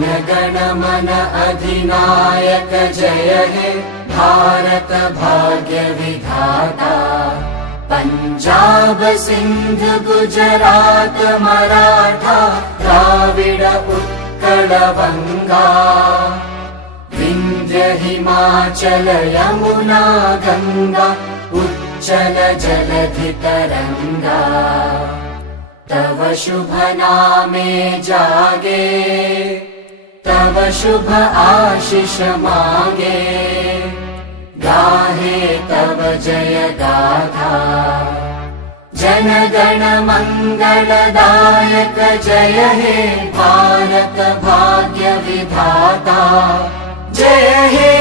गण मन अधिनायक जय हे भारत भाग्य विधाता। पंजाब सिंध गुजरात मराठा द्राविड उत्कल बंगा। विंध्य हिमाचल यमुना गंगा उच्चल जलधि तरंगा। तव शुभ नामे जागे तव शुभ आशीष मागे। गाहे तव जय गाथा जन गण मंगलदायक जय हे भारत भाग्य विधाता। जय हे